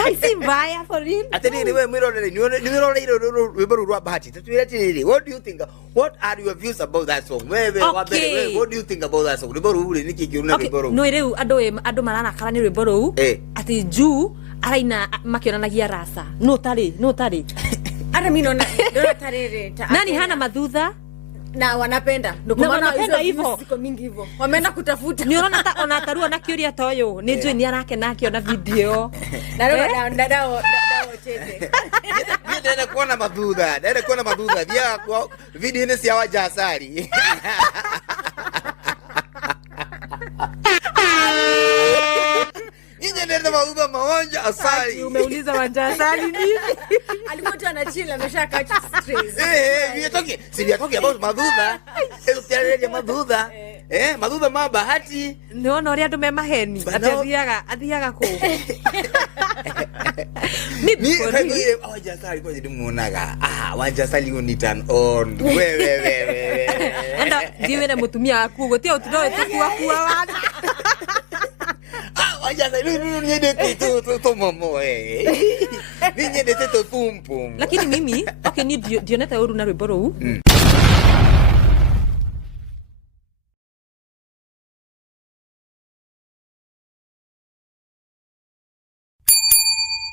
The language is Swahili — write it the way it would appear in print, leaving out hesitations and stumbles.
Kai si mbaya for real. Ateni we mirore we boru rwa bahati. What do you think? What are your views about that song? What do you think about that song? Riboru uri niki kiuna riboru. No ireu ando marana kala ni riboru. Ati juu araina makionanagia rasa. No tari. Hata mimi naona tarere. Nani hana madhudha? Na wanapenda. Ndio kwa maana hivyo siko mingi hivyo. Wameenda kutafuta. Ni unaona hata onatarua na kiuria toyo. Ni juu ni arake nakiona video. Na dadao chete. Nenda kuona madhudha. Vya video ni si hawaja asali. Nenda madhudha maonja asali. Umeuliza wanja asali nini? Alikuwa tu anachila ameshaka stress. We are talking about madhudha. Eso tiare madhudha. Madhudha mabahati. No ria ndume maheni. Athiaga ku. Ni hawaja asali kwa ndimuonaga. Wanja asali uni turn on. We. Enda ndiwe na mutumia aku gotia utudoe kuwa wana. Wanja asali ni tu momo Ni nyende tu tumpum. Lakini mimi okay ni dioneta uru na rwimbo ruu